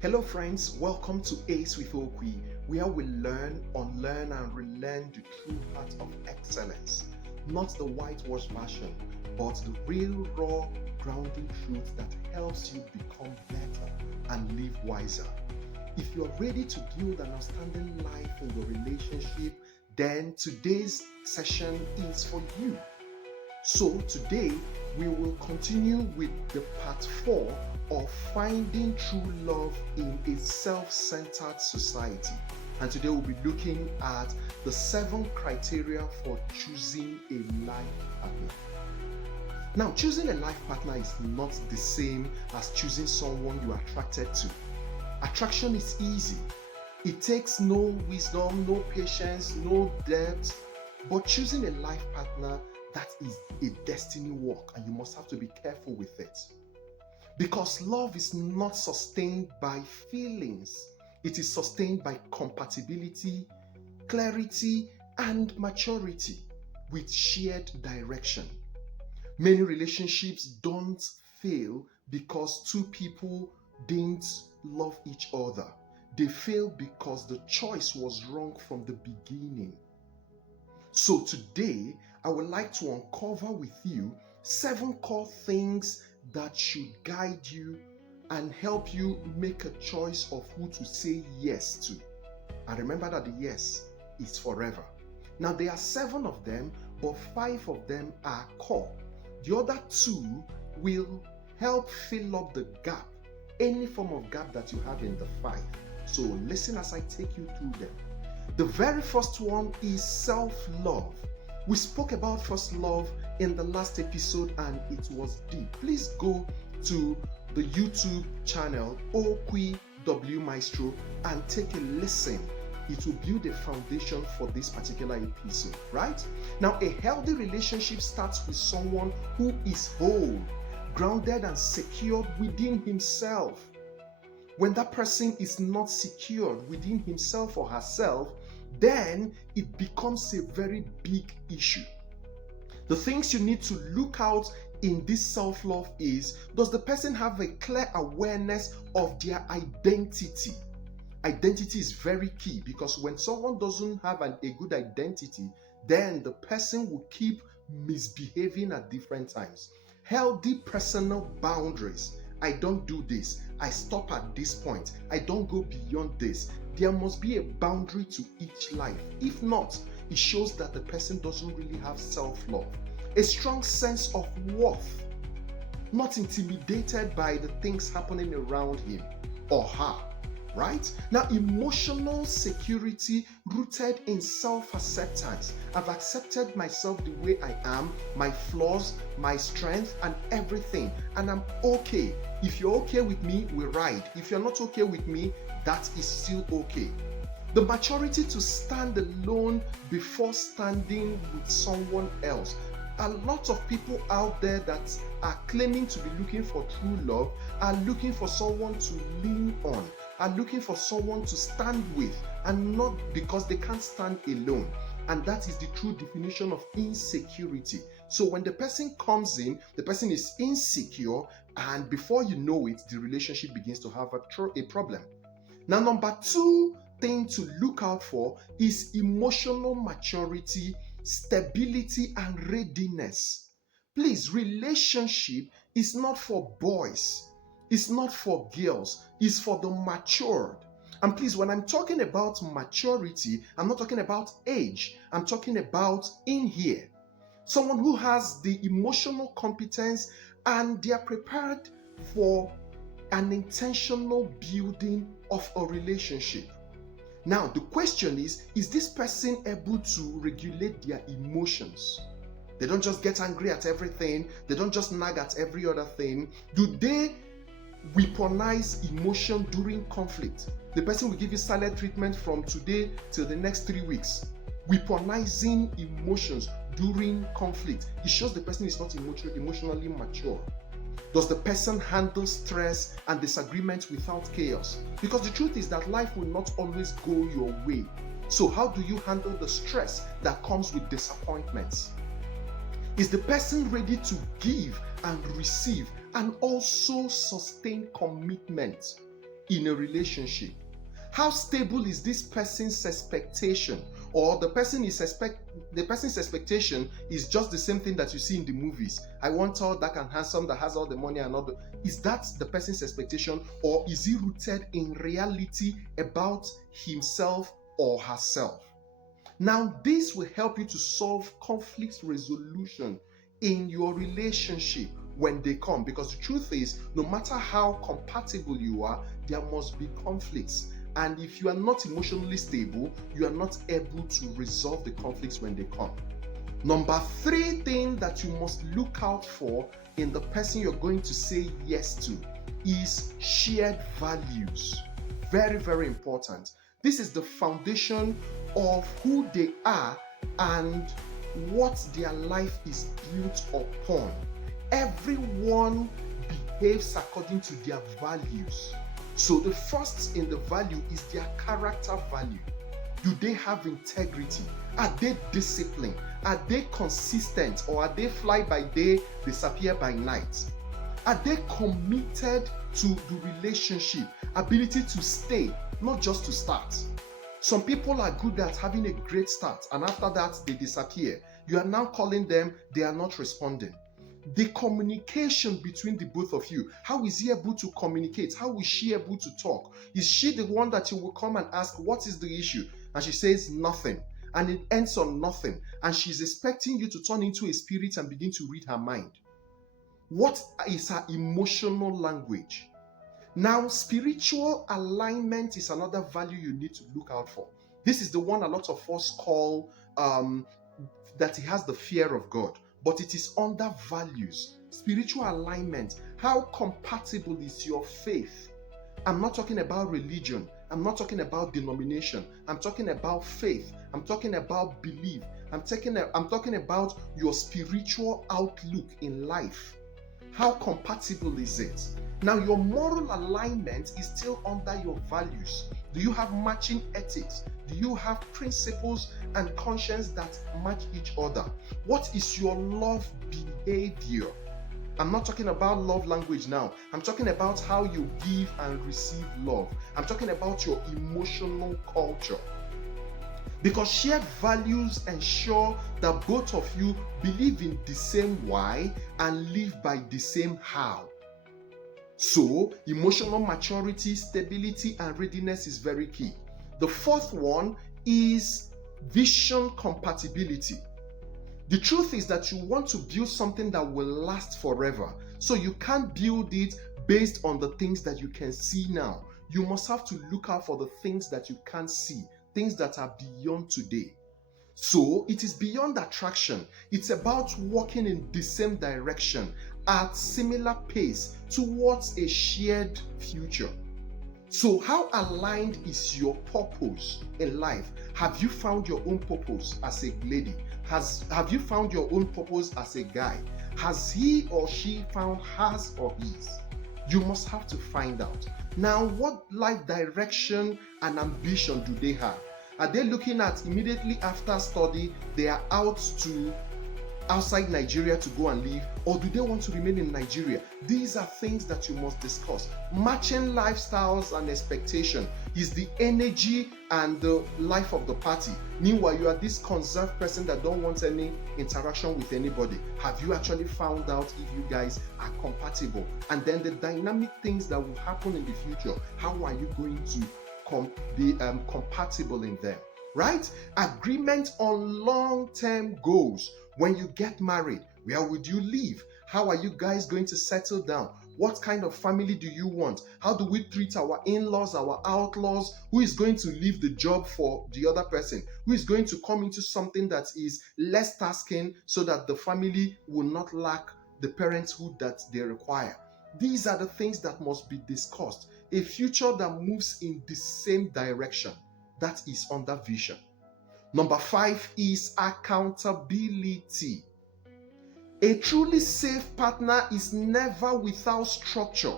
Hello friends, welcome to Ace with Okwi, where we learn, unlearn and relearn the true path of excellence. Not the whitewashed version, but the real, raw, grounding truth that helps you become better and live wiser. If you're ready to build an outstanding life in your relationship, then today's session is for you. So today we will continue with the part 4 of finding true love in a self-centered society. And today we'll be looking at the 7 criteria for choosing a life partner. Now, choosing a life partner is not the same as choosing someone you are attracted to. Attraction is easy. It takes no wisdom, no patience, no depth. But choosing a life partner, that is a destiny work, and you must have to be careful with it. Because love is not sustained by feelings, it is sustained by compatibility, clarity, and maturity with shared direction. Many relationships don't fail because two people didn't love each other. They fail because the choice was wrong from the beginning. So today, I would like to uncover with you 7 core things that should guide you and help you make a choice of who to say yes to. And remember that the yes is forever. Now, there are 7 of them, but 5 of them are core. The other 2 will help fill up the gap, any form of gap that you have in the 5. So listen as I take you through them. The very first one is self-love. We spoke about first love in the last episode and it was deep. Please go to the YouTube channel Okwi W Maestro and take a listen. It will build a foundation for this particular episode, right? Now, a healthy relationship starts with someone who is whole, grounded and secured within himself. When that person is not secured within himself or herself, then it becomes a very big issue. The things you need to look out in this self-love is, does the person have a clear awareness of their identity? Identity is very key, because when someone doesn't have a good identity, then the person will keep misbehaving at different times. Healthy personal boundaries. I don't do this. I stop at this point. I don't go beyond this. There must be a boundary to each life. If not, it shows that the person doesn't really have self-love. A strong sense of worth, not intimidated by the things happening around him or her, right? Now, emotional security rooted in self-acceptance. I've accepted myself the way I am, my flaws, my strength, and everything, and I'm okay. If you're okay with me, we ride. If you're not okay with me, that is still okay. The maturity to stand alone before standing with someone else. A lot of people out there that are claiming to be looking for true love are looking for someone to lean on, are looking for someone to stand with, and not because they can't stand alone. And that is the true definition of insecurity. So when the person comes in, the person is insecure, and before you know it, the relationship begins to have a problem. Now, number 2 thing to look out for is emotional maturity, stability, and readiness. Please, relationship is not for boys. It's not for girls. It's for the matured. And please, when I'm talking about maturity, I'm not talking about age. I'm talking about in here. Someone who has the emotional competence and they are prepared for an intentional building of a relationship. Now, the question is this person able to regulate their emotions? They don't just get angry at everything. They don't just nag at every other thing. Do they weaponize emotion during conflict? The person will give you silent treatment from today till the next 3 weeks. Weaponizing emotions during conflict. It shows the person is not emotionally mature. Does the person handle stress and disagreement without chaos? Because the truth is that life will not always go your way. So how do you handle the stress that comes with disappointments? Is the person ready to give and receive and also sustain commitment? in a relationship? How stable is this person's expectation? Or the person's expectation is just the same thing that you see in the movies. I want tall, dark, and handsome that has all the money and all the. Is that the person's expectation, or is he rooted in reality about himself or herself? Now, this will help you to solve conflict resolution in your relationship when they come, because the truth is, no matter how compatible you are, there must be conflicts. And if you are not emotionally stable, you are not able to resolve the conflicts when they come. Number 3 thing that you must look out for in the person you're going to say yes to is shared values. Very, very important. This is the foundation of who they are and what their life is built upon. Everyone behaves according to their values. So the first in the value is their character value. Do they have integrity? Are they disciplined? Are they consistent, or are they fly by day, disappear by night? Are they committed to the relationship? Ability to stay, not just to start. Some people are good at having a great start, and after that they disappear. You are now calling them, they are not responding. The communication between the both of you. How is he able to communicate? How is she able to talk? Is she the one that you will come and ask, what is the issue? And she says nothing. And it ends on nothing. And she's expecting you to turn into a spirit and begin to read her mind. What is her emotional language? Now, spiritual alignment is another value you need to look out for. This is the one a lot of us call that he has the fear of God. But it is under values. Spiritual alignment. How compatible is your faith? I'm not talking about religion. I'm not talking about denomination. I'm talking about faith. I'm talking about belief. I'm talking about your spiritual outlook in life. How compatible is it? Now, your moral alignment is still under your values. Do you have matching ethics? Do you have principles and conscience that match each other? What is your love behavior? I'm not talking about love language now. I'm talking about how you give and receive love. I'm talking about your emotional culture. Because shared values ensure that both of you believe in the same why and live by the same how. So, emotional maturity, stability, and readiness is very key. The 4th one is vision compatibility. The truth is that you want to build something that will last forever. So you can't build it based on the things that you can see now. You must have to look out for the things that you can't see, things that are beyond today. So it is beyond attraction. It's about walking in the same direction at similar pace towards a shared future. So how aligned is your purpose in life? Have you found your own purpose as a lady? Have you found your own purpose as a guy? Has he or she found hers or his? You must have to find out. Now, what life direction and ambition do they have? Are they looking at immediately after study, they are outside Nigeria to go and live, or do they want to remain in Nigeria? These are things that you must discuss. Matching lifestyles and expectation is the energy and the life of the party. Meanwhile, you are this conserved person that don't want any interaction with anybody. Have you actually found out if you guys are compatible? And then the dynamic things that will happen in the future, how are you going to be compatible in them? Right? Agreement on long-term goals. When you get married, where would you live? How are you guys going to settle down? What kind of family do you want? How do we treat our in-laws, our outlaws? Who is going to leave the job for the other person? Who is going to come into something that is less tasking so that the family will not lack the parenthood that they require? These are the things that must be discussed. A future that moves in the same direction. That is under vision. Number 5 is accountability. A truly safe partner is never without structure,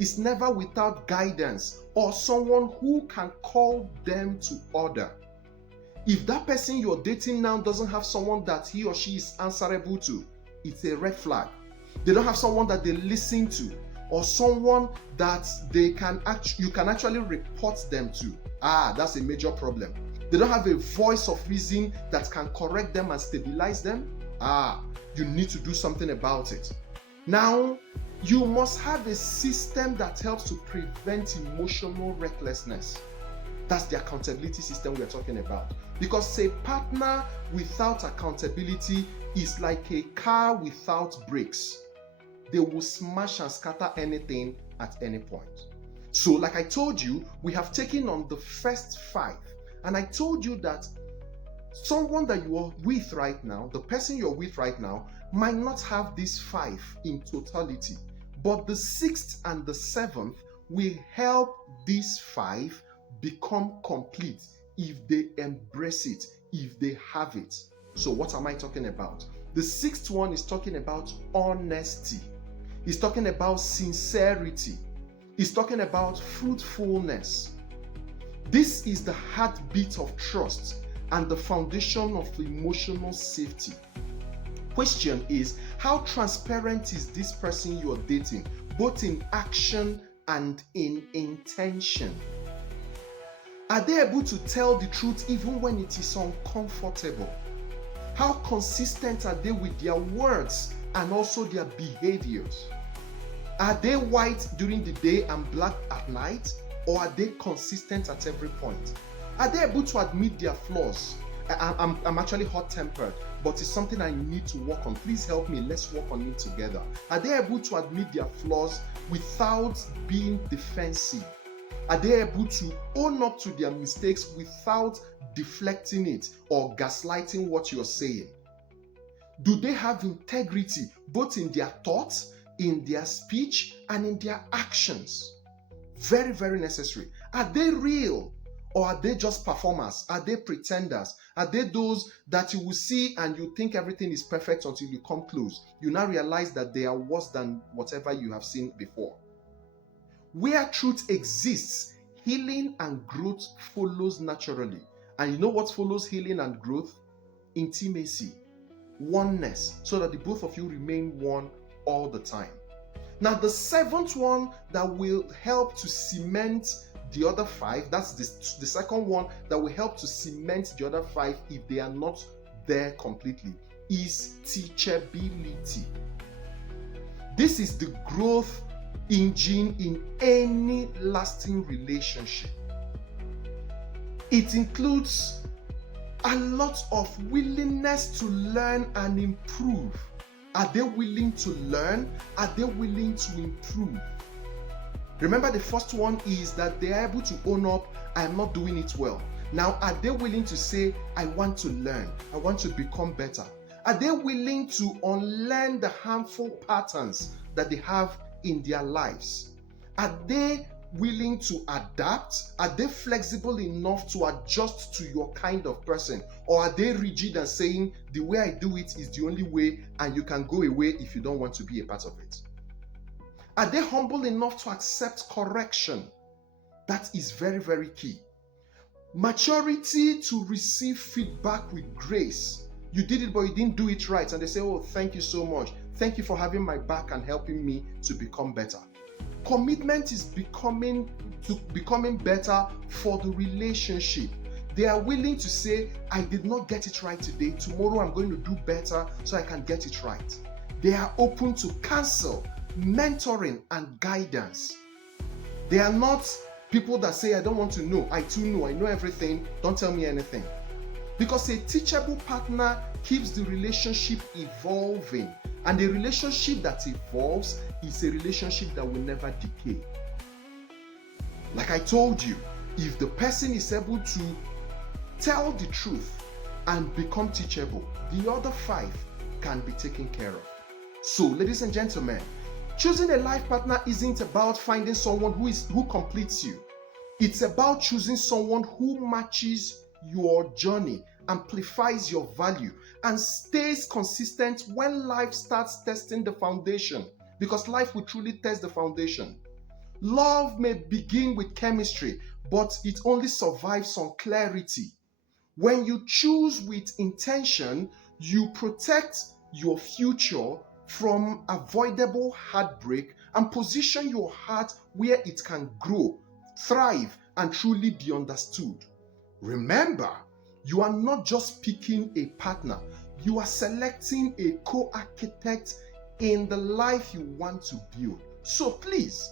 is never without guidance, or someone who can call them to order. If that person you're dating now doesn't have someone that he or she is answerable to, it's a red flag. They don't have someone that they listen to. or someone that you can actually report them to. That's a major problem. They don't have a voice of reason that can correct them and stabilize them. You need to do something about it. Now, you must have a system that helps to prevent emotional recklessness. That's the accountability system we are talking about. Because a partner without accountability is like a car without brakes. They will smash and scatter anything at any point. So, like I told you, we have taken on the first 5. And I told you that someone that you are with right now, the person you're with right now, might not have these 5 in totality. But the 6th and the 7th will help these 5 become complete if they embrace it, if they have it. So what am I talking about? The 6th one is talking about honesty. It's talking about sincerity. It's talking about fruitfulness. This is the heartbeat of trust and the foundation of emotional safety. Question is, how transparent is this person you're dating, both in action and in intention? Are they able to tell the truth even when it is uncomfortable? How consistent are they with their words and also their behaviors? Are they white during the day and black at night, or are they consistent at every point? Are they able to admit their flaws? I'm actually hot-tempered, but it's something I need to work on. Please help me. Let's work on it together. Are they able to admit their flaws without being defensive? Are they able to own up to their mistakes without deflecting it or gaslighting what you're saying? Do they have integrity both in their thoughts, in their speech, and in their actions? Very, very necessary. Are they real? Or are they just performers? Are they pretenders? Are they those that you will see and you think everything is perfect until you come close? You now realize that they are worse than whatever you have seen before. Where truth exists, healing and growth follows naturally. And you know what follows healing and growth? Intimacy, oneness, so that the both of you remain one all the time. Now, the 7th one that will help to cement the other 5, that's the second one that will help to cement the other 5 if they are not there completely, is teachability. This is the growth engine in any lasting relationship. It includes a lot of willingness to learn and improve. Are they willing to learn? Are they willing to improve? Remember, the first one is that they are able to own up, I am not doing it well. Now, are they willing to say, I want to learn, I want to become better? Are they willing to unlearn the harmful patterns that they have in their lives? Are they willing to adapt? Are they flexible enough to adjust to your kind of person? Or are they rigid and saying, the way I do it is the only way and you can go away if you don't want to be a part of it? Are they humble enough to accept correction? That is very, very key. Maturity to receive feedback with grace. You did it, but you didn't do it right. And they say, oh, thank you so much. Thank you for having my back and helping me to become better. Commitment is becoming better for the relationship. They are willing to say, I did not get it right today. Tomorrow I'm going to do better so I can get it right. They are open to counsel, mentoring, and guidance. They are not people that say, I don't want to know. I too know. I know everything. Don't tell me anything. Because a teachable partner keeps the relationship evolving. And a relationship that evolves is a relationship that will never decay. Like I told you, if the person is able to tell the truth and become teachable, the other 5 can be taken care of. So, ladies and gentlemen, choosing a life partner isn't about finding someone who completes you. It's about choosing someone who matches your journey, amplifies your value, and stays consistent when life starts testing the foundation, because life will truly test the foundation. Love may begin with chemistry, but it only survives on clarity. When you choose with intention, you protect your future from avoidable heartbreak and position your heart where it can grow, thrive, and truly be understood. Remember, you are not just picking a partner, you are selecting a co-architect in the life you want to build. So please,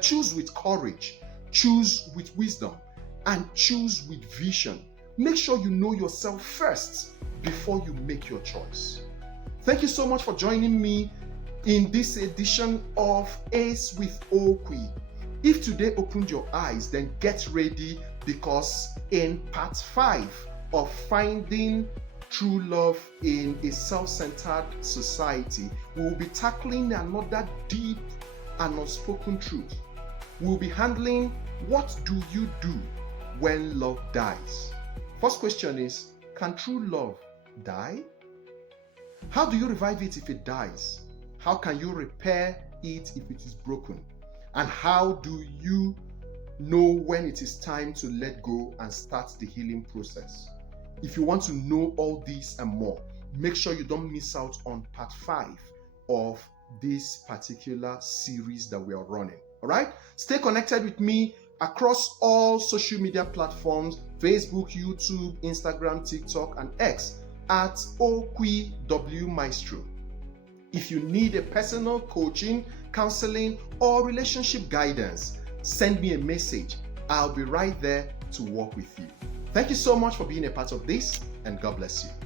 choose with courage, choose with wisdom, and choose with vision. Make sure you know yourself first before you make your choice. Thank you so much for joining me in this edition of Ace with Okwi. If today opened your eyes, then get ready, because in part 5 of Finding True Love in a Self-Centered Society, we will be tackling another deep and unspoken truth. We'll be handling, what do you do when love dies? First question is, can true love die? How do you revive it if it dies? How can you repair it if it is broken? And how do you know when it is time to let go and start the healing process? If you want to know all this and more, make sure you don't miss out on part 5 of this particular series that we are running. All right? Stay connected with me across all social media platforms: Facebook, YouTube, Instagram, TikTok, and X at OQWMaestro. If you need a personal coaching, counseling, or relationship guidance, send me a message. I'll be right there to work with you. Thank you so much for being a part of this, and God bless you.